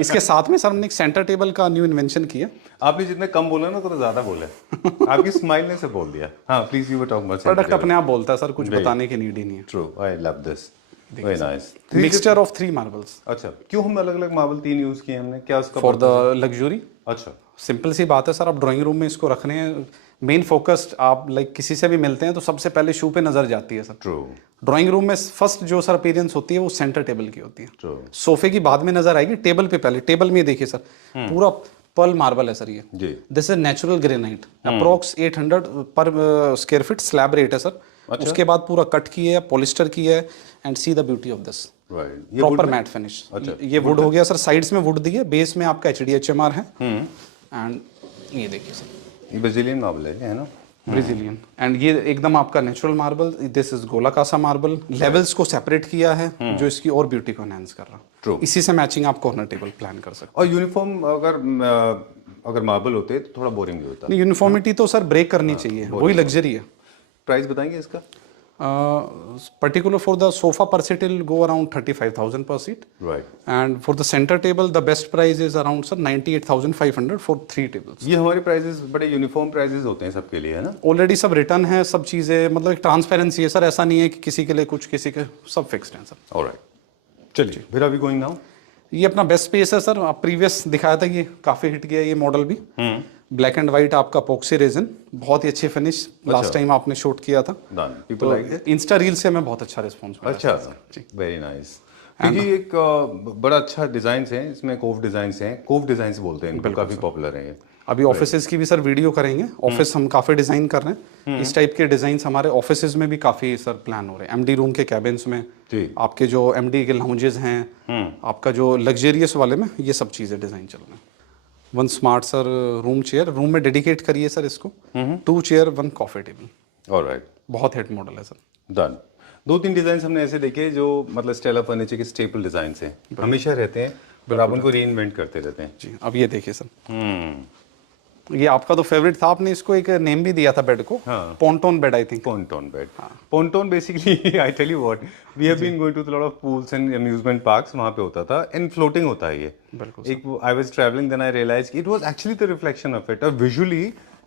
इसके साथ में सर हमने एक सेंटर टेबल का न्यू इन्वेंशन किया। आपने जितने कम बोला ना तो ज्यादा बोला है। आपकी स्माइल ने से बोल दिया। हाँ, please you were talking about product अपने आप बोलता है सर, कुछ बताने की नीड ही नहीं है। True, I love this, very nice. Mixture of 3 marbles अच्छा, क्यों हम अलग अलग मार्बल 3 यूज किए हमने, क्या उसका फॉर द लग्जरी। अच्छा, सिंपल सी बात है सर, आप ड्राइंग रूम में इसको रख रहे हैं, मेन फोकस्ड आप लाइक किसी से भी मिलते हैं तो सबसे पहले शू पे नजर जाती है सर। ट्रू। ड्राइंग रूम में फर्स्ट जो सर अपीयरेंस होती है वो सेंटर टेबल की होती है। ट्रू। सोफे की बाद में नजर आएगी, टेबल पे पहले। टेबल में देखिए सर, पूरा पर्ल मार्बल है सर ये। जी। This is natural granite, approx 800 per square feet slab rate है सर। उसके बाद पूरा कट की है, पॉलिस्टर की है, and see the beauty of this, right, proper matte finish. ये वुड हो गया सर, साइड्स में वुड दी है, बेस में आपका HDHMR है, एंड ये देखिए सर, ये ब्राजीलियन मार्बल है ना, ब्राजीलियन, एंड ये एकदम आपका नेचुरल मार्बल। दिस इज गोला कासा मार्बल। लेवल्स को सेपरेट किया है जो इसकी और ब्यूटी को एनहांस कर रहा True. है। इसी से मैचिंग आप कॉर्नर टेबल प्लान कर सकते और यूनिफॉर्म अगर मार्बल होते तो थोड़ा बोरिंग भी होता। हैं। यूनिफॉर्मिटी तो सर ब्रेक करनी चाहिए, वही लग्जरी है। प्राइस बताएंगे इसका? Particular for the sofa per seat will go around 35,000 per seat, right. and for the center table the best price is around sir 98,500 for 3 tables। ये हमारे प्राइसेस बड़े यूनिफॉर्म प्राइसेस होते हैं सबके लिए, है ना? ऑलरेडी सब रिटर्न है, सब चीज़ें मतलब एक ट्रांसपेरेंसी है सर, ऐसा नहीं है कि किसी के लिए कुछ, किसी के सब फिक्स्ड हैं सर। ऑलराइट, चलिए फिर अभी गोइंग नाउ। ये अपना बेस्ट स्पेस है सर। आप प्रीवियस दिखाया था, ये काफ़ी हिट गया ये मॉडल भी। ब्लैक एंड वाइट आपका पॉक्सी रेजन, बहुत ही अच्छी फिनिश। लास्ट टाइम आपने शूट किया था, done, people like Insta reel से हमें बहुत अच्छा रिस्पॉन्स मिला। अच्छा, वेरी नाइस। क्योंकि एक बड़ा अच्छा डिजाइन है इसमें, कोव डिजाइन हैं, कोव डिजाइन बोलते हैं इनको, काफी पॉपुलर है ये। अभी ऑफिसेज की भी सर वीडियो करेंगे। ऑफिस हम काफ़ी डिज़ाइन कर रहे हैं, इस टाइप के डिज़ाइन हमारे ऑफिसेज में भी काफ़ी सर प्लान हो रहे हैं। MD रूम के कैबिन्स में, जी। आपके जो MD के लाउंजेस हैं, आपका जो लग्जरियस वाले में, ये सब चीज़ें डिज़ाइन चल रहे हैं। 1 smart sir room chair, room में डेडिकेट करिए सर इसको। 2 चेयर 1 कॉफी टेबल। ऑलराइट, बहुत हिट मॉडल है सर। डन। 2-3 डिजाइन हमने ऐसे देखे जो मतलब स्टेला फर्नीचर के स्टेपल डिजाइन हैं, हमेशा रहते हैं, पर आप उनको रीइन्वेंट करते रहते हैं। जी, अब ये देखिए सर, ये आपका तो फेवरेट था, आपने इसको एक नेम भी दिया था बेड को, pontoon bed I think. Pontoon bed. Pontoon basically I tell you what, we have been going to lot of pools and amusement parks, वहां पे होता था, एंड फ्लोटिंग होता है ये। बिल्कुल। एक I was travelling, then I realized it was actually the reflection of it, और visually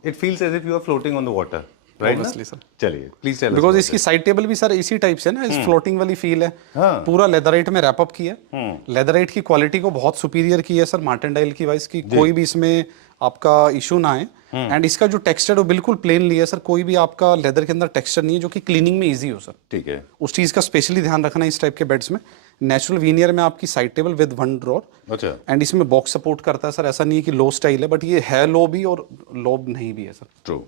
it feels as if you are floating on the water. Right ना? Obviously, sir. चलिए प्लीज टेल बिकॉज इसकी side table भी sir इसी type से ना, इस floating वाली फील है। हाँ। पूरा लेदराइट में रैप अप किया है। लेदराइट की क्वालिटी को बहुत सुपीरियर की है सर मार्टेंडाइल की वाइज की, कोई भी इसमें आपका इशू ना आए। एंड इसका जो टेक्सचर है वो बिल्कुल प्लेन लिया है सर, कोई भी आपका लेदर के अंदर टेक्सचर नहीं है, जो कि क्लीनिंग में इजी हो सर। ठीक है, उस चीज़ का स्पेशली ध्यान रखना है इस टाइप के बेड्स में। नेचुरल वीनियर में आपकी साइड टेबल विद 1 ड्रॉर, अच्छा एंड इसमें बॉक्स सपोर्ट करता है सर। ऐसा नहीं है कि लो स्टाइल है, बट ये है लो भी और लो नहीं भी है सर। ट्रू।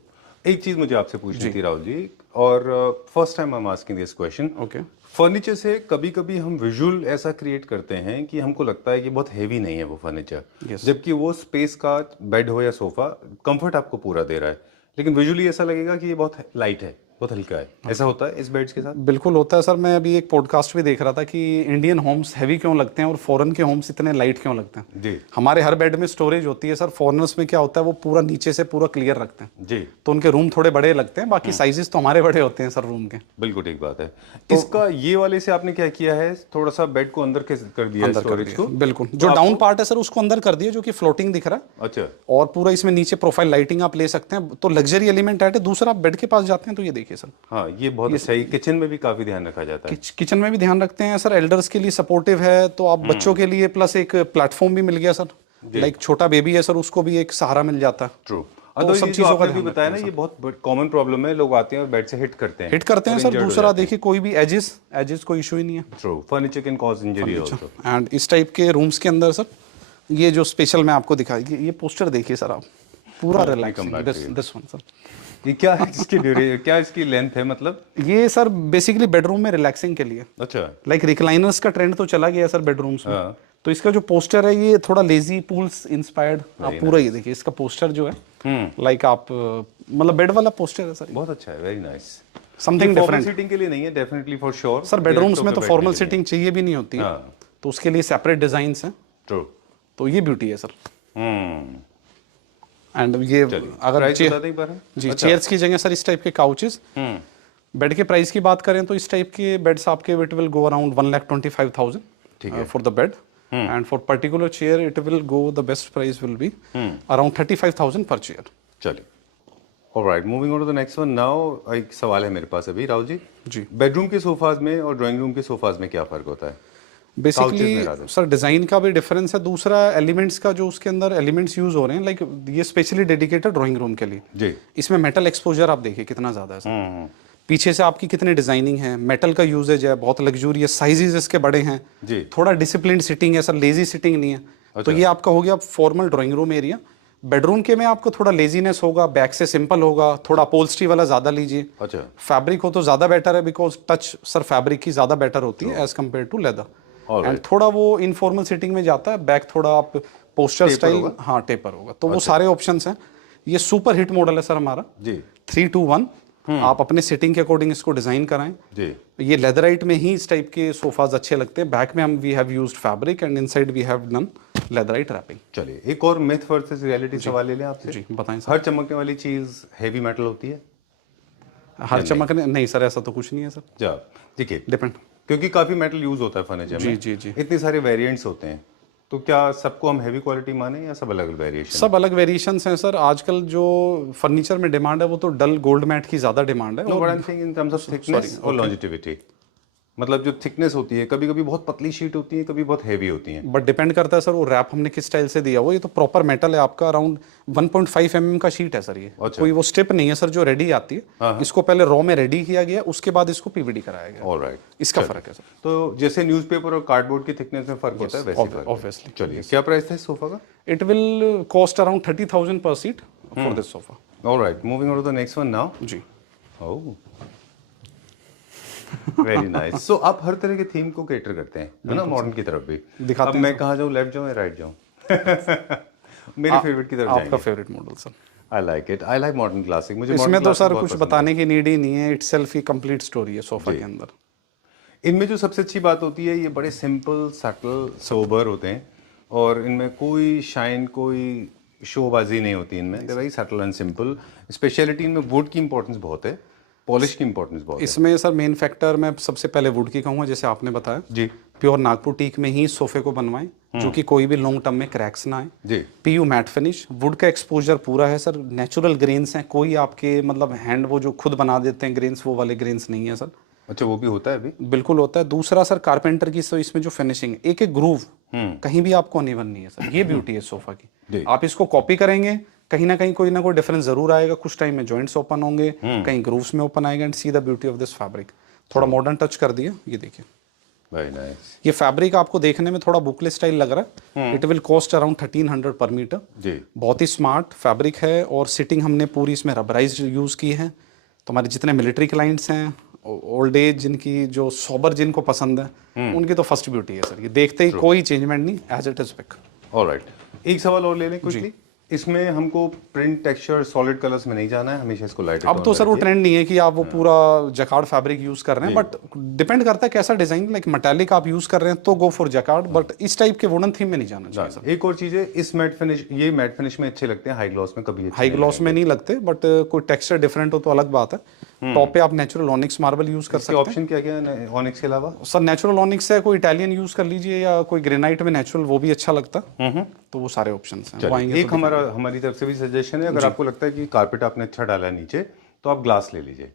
एक चीज मुझे आपसे पूछनी थी राहुल जी, और first time I am asking this question. Okay. Furniture से कभी कभी हम विजुअल ऐसा क्रिएट करते हैं कि हमको लगता है कि बहुत हेवी नहीं है वो फर्नीचर, Yes. जबकि वो स्पेस का बेड हो या सोफा कंफर्ट आपको पूरा दे रहा है, लेकिन विजुअली ऐसा लगेगा कि ये बहुत लाइट है, बहुत हल्का है। ऐसा होता है इस बेड्स के साथ? बिल्कुल होता है सर। मैं अभी एक पॉडकास्ट भी देख रहा था कि इंडियन होम्स हैवी क्यों लगते हैं और फॉरेन के होम्स इतने लाइट क्यों लगते हैं। जी हमारे हर बेड में स्टोरेज होती है सर, फॉरेनर्स में क्या होता है वो पूरा नीचे से पूरा क्लियर रखते हैं, जी, तो उनके रूम थोड़े बड़े लगते हैं। बाकी साइजेस तो हमारे बड़े होते हैं सर रूम के। बिल्कुल ठीक बात है। इसका ये वाले से आपने क्या किया है, थोड़ा सा बेड को अंदर कर दिया स्टोरेज को? बिल्कुल, जो डाउन पार्ट है सर उसको अंदर कर दिया, जो कि फ्लोटिंग दिख रहा है। अच्छा, और पूरा इसमें नीचे प्रोफाइल लाइटिंग आप ले सकते हैं, तो लग्जरी एलिमेंट ऐड है। दूसरा आप बेड के पास जाते हैं तो ये देखिए सर, हाँ ये बहुत अच्छा है। किचन में भी काफी ध्यान रखा जाता है। किचन में भी ध्यान रखते हैं सर। एल्डर्स के लिए सपोर्टिव है, तो आप बच्चों के लिए प्लस एक प्लेटफॉर्म भी मिल गया सर। लाइक छोटा बेबी है सर, उसको भी एक सहारा मिल जाता है। ट्रू। तो सब चीजों का भी बताया ना, ये बहुत कॉमन प्रॉब्लम है, लोग आते हैं और बेड से हिट करते हैं सर। दूसरा देखिए, कोई भी एजेस कोई इशू ही नहीं है। True, furniture can cause injury also. And इस टाइप के रूम्स के अंदर सर, ये जो स्पेशल मैं आपको दिखाई, ये पोस्टर देखिए सर आप, पूरा रिलैक्सिंग। दिस वन सर, ये क्या है, क्या इसकी लेंथ है मतलब? ये सर बेसिकली बेडरूम में रिलैक्सिंग के लिए। अच्छा, लाइक रिक्लाइनर्स का ट्रेंड तो चला गया सर बेडरूम्स में। तो इसका जो पोस्टर है ये थोड़ा लेजी पूल्स इंस्पायर्ड। आप पूरा ये देखिए, इसका पोस्टर जो है लाइक आप मतलब बेड वाला पोस्टर है सर। बहुत अच्छा है, very nice. Something different. Seating के लिए नहीं है, definitely for sure. Sir bedrooms में तो फॉर्मल सीटिंग चाहिए भी नहीं होती है, तो उसके लिए सेपरेट डिजाइन्स हैं। ट्रू, तो ये ब्यूटी है सर। एंड ये अगर जी चेयर्स की जगह सर इस टाइप के काउचेस। बेड के प्राइस की बात करें तो इस टाइप के बेड्स आपके it will go around 1,25,000 for the bed, and for particular chair it will go, the best price will be around 35,000 per chair. चलिए, alright, moving on to the next one now. एक सवाल है मेरे पास अभी Rahul ji, bedroom के sofas में और ड्राइंग रूम के सोफाज में क्या फर्क होता है? बेसिकली सर डिजाइन का भी डिफरेंस है। दूसरा एलिमेंट्स का जो उसके अंदर एलिमेंट्स यूज हो रहे हैं, लाइक ये स्पेशली डेडिकेटेड ड्राइंग रूम के लिए जी। इसमें मेटल एक्सपोजर आप देखिए कितना ज्यादा है सर। पीछे से आपकी कितनी डिजाइनिंग है, मेटल का यूजेज है, बहुत लग्जूरियस साइजेस इसके बड़े हैं जी। थोड़ा डिसिप्लिन सिटिंग है सर, लेजी सिटिंग नहीं है। तो ये आपका हो गया formal drawing room area. Bedroom के में आपको थोड़ा लेजीनेस होगा, बैक से सिंपल होगा, थोड़ा अपहोल्स्ट्री वाला ज्यादा लीजिए। अच्छा, फैब्रिक हो तो ज्यादा बेटर है, बिकॉज टच सर फैब्रिक की ज्यादा बेटर होती है as compare to leather. And थोड़ा वो इनफॉर्मल सिटिंग में जाता है, बैक थोड़ा आप पोस्टर स्टाइल, हाँ टेपर होगा। तो वो सारे ऑप्शंस हैं। ये सुपर हिट मॉडल है सर हमारा जी, 3-2-1। आप अपने सिटिंग के अकॉर्डिंग इसको डिजाइन कराएं जी। ये लेदराइट में ही इस टाइप के सोफाज अच्छे लगते हैं। बैक में हम we have used fabric and inside we have done leatherite wrapping. चलिए, एक और मिथ वर्सेस रियलिटी सवाल ले लें आपसे। जी बताएं सर। हर चमकने वाली चीज हेवी मेटल होती है? हर चमकने नहीं सर, ऐसा तो कुछ नहीं है सर। जा देखिए, डिपेंड, क्योंकि काफी मेटल यूज होता है फर्नीचर में। जी जी। इतने सारे वेरिएंट्स होते हैं, तो क्या सबको हम हेवी क्वालिटी माने या सब अलग अलग वेरिएशन? सब अलग वेरिएशंस हैं सर। आजकल जो फर्नीचर में डिमांड है वो तो डल गोल्ड मैट की ज्यादा डिमांड है। No, but I am saying in terms of thickness और लॉन्जिटिविटी। मतलब जो थिकनेस होती है, कभी कभी बहुत पतली शीट होती है, कभी बहुत हैवी होती है। बट डिपेंड करता है सर वो रैप हमने किस स्टाइल से दिया हुआ। ये तो प्रॉपर मेटल है आपका, अराउंड 1.5 mm का शीट है सर ये। अच्छा। कोई वो स्ट्रिप नहीं है सर जो रेडी आती है। इसको पहले रॉ में रेडी किया गया, उसके बाद इसको पीवीडी कराया गया। ऑलराइट, इसका फर्क है सर। तो जैसे न्यूज़पेपर और कार्डबोर्ड की थिकनेस में फर्क होता है, वैसे फर्क। ऑब्वियसली। चलिए, क्या प्राइस है इस सोफा का? It will cost around 30,000 per seat for this sofa. Alright, moving on to the next one now. जी। Oh, very nice. सो आप हर तरह के थीम को कैटर करते हैं, है ना, मॉडर्न की तरफ भी दिखाते हैं। अब मैं कहाँ जाऊँ, लेफ्ट जाऊँ या राइट जाऊँ? मेरे फेवरेट की तरफ आपका जाएंगे। Favourite model sir? I like it, I like modern classic. मुझे इसमें तो सर कुछ बताने की नीड ही नहीं है, इटसेल्फ ही कंप्लीट स्टोरी है सोफा के अंदर। इनमें जो सबसे अच्छी बात होती है, ये बड़े सिंपल सटल सोबर होते हैं, और इनमें कोई शाइन, कोई शोबाजी नहीं होती इनमें। They very subtle and simple. Speciality इनमें वुड की इंपॉर्टेंस बहुत है, पॉलिश की इंपॉर्टेंस बहुत है। इसमें सर मेन फैक्टर मैं सबसे पहले वुड की कहूँगा, जैसे आपने बताया जी। प्योर नागपुर टीक में ही सोफे को बनवाएं, जो कि कोई भी लॉन्ग टर्म में क्रैक्स ना आए। जी। पीयू मैट फिनिश, वुड का एक्सपोजर पूरा है सर, नेचुरल ग्रेन्स हैं, कोई आपके मतलब हैंड वो जो खुद बना देते हैं ग्रेन्स, वो वाले ग्रेन्स नहीं है सर। अच्छा, वो भी होता है अभी? बिल्कुल होता है। दूसरा सर कारपेंटर की तो इसमें जो फिनिशिंग, एक एक ग्रूव कहीं भी आपको अनइवन नहीं है सर, ये ब्यूटी है सोफा की। आप इसको कॉपी करेंगे कहीं ना कहीं कोई ना कोई डिफरेंस जरूर आएगा, कुछ टाइम में जॉइंट्स ओपन होंगे, कहीं ग्रूव्स में ओपन आएगा। And see the beauty of this fabric, थोड़ा मॉडर्न टच कर दिया, ये देखिए। Very nice. ये फैब्रिक आपको देखने में थोड़ा बुकले स्टाइल लग रहा है। इट विल कॉस्ट अराउंड 1300 पर मीटर। जी। बहुत ही स्मार्ट फैब्रिक है और सिटिंग हमने पूरी इसमें रबराइज यूज़ की है। तो हमारे जितने मिलिट्री क्लाइंट्स हैं, ओल्ड एज जिनकी, जो सोबर जिनको पसंद है, उनकी तो फर्स्ट ब्यूटी है सर। ये देखते ही कोई चेंजमेंट नहीं, as it is pick. Alright, एक सवाल और ले लें क्विकली। इसमें हमको प्रिंट, टेक्सचर, सॉलिड कलर्स में नहीं जाना है, हमेशा इसको लाइट। अब तो सर वो ट्रेंड नहीं है कि आप वो पूरा जकार्ड फैब्रिक यूज कर रहे हैं, बट डिपेंड करता है कैसा डिजाइन, लाइक मेटालिक आप यूज कर रहे हैं तो गो फॉर जकार्ड, बट इस टाइप के वुडन थीम में नहीं जाना चाहिए सर। एक और चीज है, इस मैट फिनिश, ये मैट फिनिश में अच्छे लगते हैं, हाई ग्लॉस में कभी हाई ग्लॉस में नहीं लगते, बट कोई टेक्सचर डिफरेंट हो तो अलग बात है। टॉप पे आप नेचुरल ऑनिक्स मार्बल यूज कर सकते हैं। ऑप्शन क्या क्या है ऑनिक्स के अलावा? सर नेचुरल ऑनिक्स है, कोई इटालियन यूज कर लीजिए, या कोई ग्रेनाइट में नेचुरल, वो भी अच्छा लगता है। तो वो सारे ऑप्शंस हैं। वो आएंगे एक हमारी तरफ से भी सजेशन है, अगर आपको लगता है कि कारपेट आपने अच्छा डाला है नीचे, तो आप ग्लास ले लीजिए।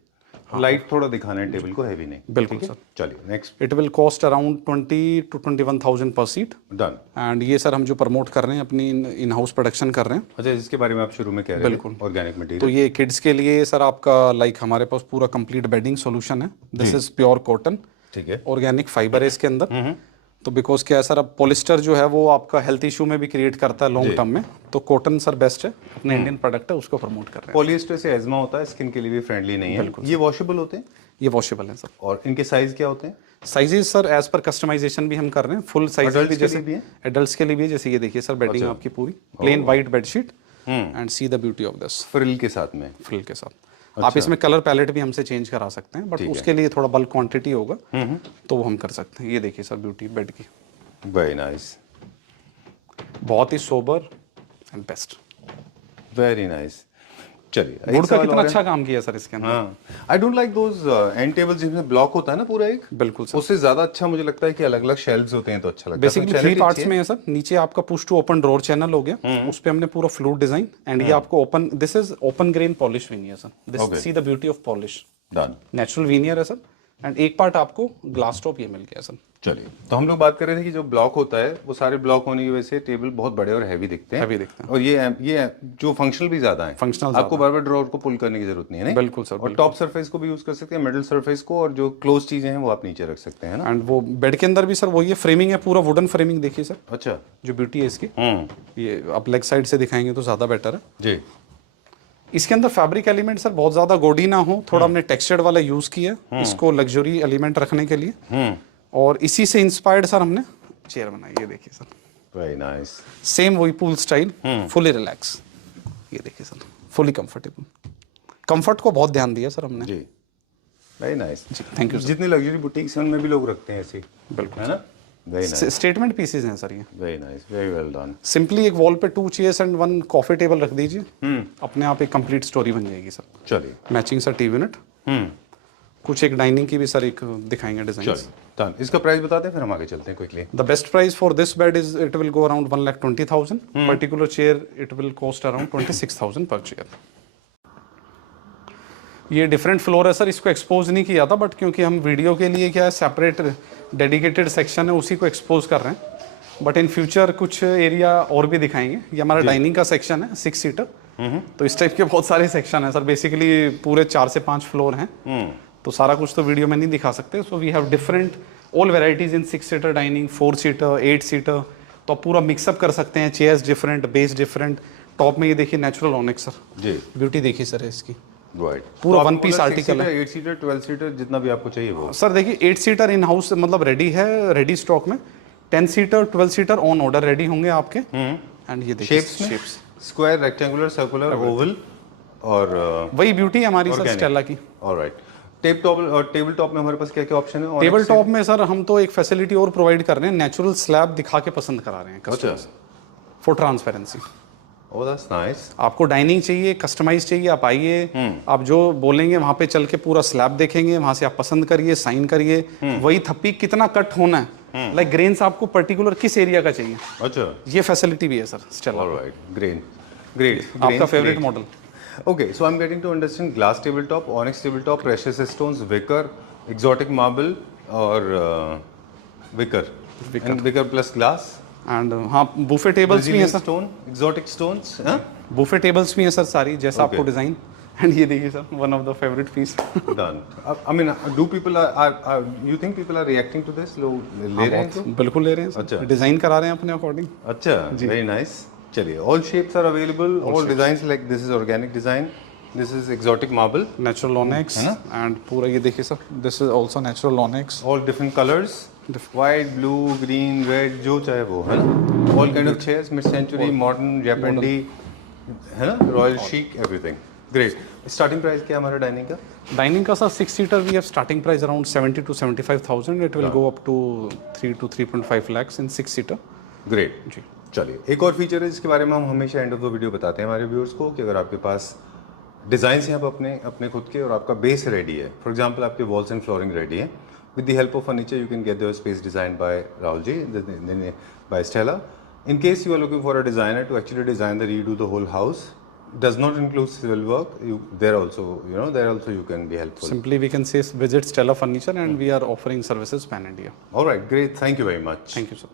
लाइट थोड़ा दिखाना है टेबल को, हैवी नहीं। बिल्कुल सर। चलिए next. It will cost around 20 to 21,000 पर सीट। डन। एंड ये सर हम जो प्रमोट कर रहे हैं, अपनी इन हाउस प्रोडक्शन कर रहे हैं। अच्छा, इसके बारे में आप शुरू में कह रहे हैं। बिल्कुल। Organic material. तो ये किड्स के लिए सर आपका लाइक हमारे पास पूरा कंप्लीट बेडिंग सॉल्यूशन है। दिस इज प्योर कॉटन, ठीक है। ऑर्गेनिक फाइबर है इसके अंदर। तो बिकॉज क्या है सर, अब पॉलिस्टर जो है वो आपका हेल्थ इशू में भी क्रिएट करता है लॉन्ग टर्म में, तो कॉटन सर बेस्ट है, अपने इंडियन प्रोडक्ट है, उसको प्रमोट कर रहे हैं। पॉलिएस्टर से एजमा होता है, स्किन के लिए भी फ्रेंडली नहीं है। ये वॉशेबल होते हैं? ये वॉशेबल है सर। और इनके साइज क्या होते हैं? Sizes sir as per customisation भी हम कर रहे हैं, फुल साइज भी, जैसे एडल्ट्स के लिए भी है। जैसे ये देखिए सर, बेडिंग आपकी पूरी plain white bedsheet, and see the beauty of this, frill के साथ में। फ्रिल के साथ। आप इसमें कलर पैलेट भी हमसे चेंज करा सकते हैं, बट उसके लिए थोड़ा बल्क क्वांटिटी होगा, तो वो हम कर सकते हैं। ये देखिए सर ब्यूटी बेड की, वेरी नाइस, बहुत ही sober and best, very nice. चलिए, वुड का कितना अच्छा काम किया सर इसके अंदर। हाँ, I don't like those end tables जिसमें ब्लॉक होता है ना पूरा एक। बिल्कुल सर। उससे ज्यादा अच्छा मुझे लगता है कि अलग अलग शेल्व्स होते हैं तो अच्छा लगता है। बेसिकली 3 पार्ट्स में है सर। नीचे आपका push to open drawer channel हो गया, उस पे हमने पूरा फ्लूट डिजाइन, एंड ये आपको open, this is open grain polish veneer sir. This C the beauty of polish, done. Natural veneer है सर, एंड एक पार्ट आपको ग्लास टॉप ये मिल गया सर। चलिए, तो हम लोग बात कर रहे थे कि जो ब्लॉक होता है वो सारे ब्लॉक होने की वजह से टेबल बहुत बड़े और हैवी दिखते हैं। हैवी दिखते हैं। और ये जो फंक्शनल भी ज्यादा है। फंक्शनल आपको बार बार ड्रॉर को पुल करने की जरूरत नहीं है। बिल्कुल सर। और टॉप सरफेस को भी यूज कर सकते हैं, मिडिल सरफेस को, और जो क्लोज चीजें हैं वो आप नीचे रख सकते हैं ना। एंड वो बेड के अंदर भी सर वही है, फ्रेमिंग है पूरा वुडन फ्रेमिंग, देखिए सर अच्छा, जो ब्यूटी है इसकी। ये आप लेग साइड से दिखाएंगे तो ज्यादा बेटर है जी। इसके अंदर फैब्रिक एलिमेंट सर बहुत ज्यादा गोडी ना हो, थोड़ा हमने टेक्सचर्ड वाला यूज किया इसको लग्जरी एलिमेंट रखने के लिए, और इसी से इंस्पायर्ड सर हमने चेयर बनाई। ये देखिए सर, वेरी नाइस, सेम वही पूल स्टाइल, फुली रिलैक्स। ये देखिए सर, फुली कंफर्टेबल, कंफर्ट को बहुत ध्यान दिया सर हमने जी। Very nice, thank you. जितने लग्जरी बुटीक्स हैं उनमें भी लोग रखते हैं ऐसे, बिल्कुल है ना। वेरी नाइस, स्टेटमेंट पीसेज हैं सर ये। Very nice, very well done. Simply एक वॉल पे 2 चेयर्स एंड 1 कॉफी टेबल रख दीजिए, अपने आप एक कंप्लीट स्टोरी बन जाएगी सर। चलिए, मैचिंग सर टीवी यूनिट, कुछ एक डाइनिंग की भी सर एक दिखाएंगे डिजाइन। डन। इसका प्राइस बता दें फिर हम आगे चलते हैं quickly. The best price for this bed is it will go around 1,20,000। Particular chair it will cost around 26,000 per chair. ये डिफरेंट फ्लोर है सर, इसको एक्सपोज नहीं किया था, बट क्योंकि हम वीडियो के लिए क्या है सेपरेट डेडिकेटेड सेक्शन है, उसी को एक्सपोज कर रहे हैं, बट इन फ्यूचर कुछ एरिया और भी दिखाएंगे। ये हमारा डाइनिंग का सेक्शन है 6 सीटर, तो इस टाइप के बहुत सारे सेक्शन है सर। बेसिकली पूरे 4 से 5 फ्लोर हैं, तो सारा कुछ तो वीडियो में नहीं दिखा सकते। So we have different all varieties in 6 seater dining, 4 seater, 8 seater, तो आप पूरा मिक्सअप कर सकते हैं। Chairs different, base different. Top में ये देखिए नेचुरल ऑनिक्स सर, जी ब्यूटी देखिए सर इसकी, राइट। पूरा 1 पीस आर्टिकल है। 8 सीटर, 12 सीटर, जितना भी आपको चाहिए वो सर देखिए 8 सीटर इन हाउस मतलब रेडी है, रेडी स्टॉक में। 10 seater, 12 seater on order ready होंगे आपके। एंड ये देखिए shapes, square, rectangular, circular, Oval, और वही ब्यूटी है हमारी सर स्टेला की। ऑलराइट। टेबल टॉप में हमारे पास क्या क्या ऑप्शन है? टेबल टॉप में सर हम तो एक फैसिलिटी और प्रोवाइड कर रहे हैं, नेचुरल स्लैब दिखा के पसंद करा रहे हैं customers for transparency. Oh that's nice. आपको डाइनिंग चाहिए, कस्टमाइज चाहिए, आप आइए, आप जो बोलेंगे वहां पे चल के पूरा स्लैब देखेंगे, वहां से आप पसंद करिए, साइन करिए। वही थप्पी कितना कट होना है लाइक ग्रेन्स आपको पर्टिकुलर किस एरिया का चाहिए, अच्छा, ये फैसिलिटी भी है सर स्टेला। ऑलराइट, ग्रेट, आपका favourite model. Okay, so I'm getting to understand glass tabletop, onyx tabletop, precious stones, wicker, exotic marble और wicker and wicker plus glass, and हाँ बुफे टेबल्स भी हैं Brazilian sir, stone, exotic stones, हाँ? Buffet tables भी हैं sir सारी, जैसा Okay. आपको डिजाइन। एंड ये देखिए sir, one of the favourite piece. Done. I mean, do people are you think people are reacting to this? लोग ले रहे हैं तो? बिल्कुल ले रहे हैं अच्छा। सर, डिजाइन करा रहे हैं अपने अकॉर्डिंग। अच्छा, very nice. चलिए, all shapes are available, all designs like this is organic design, this is exotic marble, natural onyx and पूरा ये देखिए sir, this is also natural onyx. all different colors, white, blue, green, red, जो चाहे वो है ना, all kind of chairs, mid century, modern, Japandi, है ना, royal chic, everything. Great. Starting price क्या है हमारा डाइनिंग का? डाइनिंग का sir 6 seater we have starting price around 70 to 75,000, it will go up to 3 to 3.5 lakhs इन 6 seater. Great जी। चलिए, एक और फीचर है जिसके बारे में हम हमेशा एंड ऑफ द वीडियो बताते हैं हमारे व्यूअर्स को कि अगर आपके पास डिज़ाइंस हैं आप अपने खुद के और आपका बेस रेडी है, फॉर एग्जांपल आपके वॉल्स एंड फ्लोरिंग रेडी है, with the help of furniture you can get your space design by Rahul ji, by Stella. In case you are looking for a designer to actually design the redo the whole house, does not include civil work, there also you can be helpful. Simply we can say visit Stella Furniture and we are offering services pan India. All right, great. Thank you very much. Thank you sir.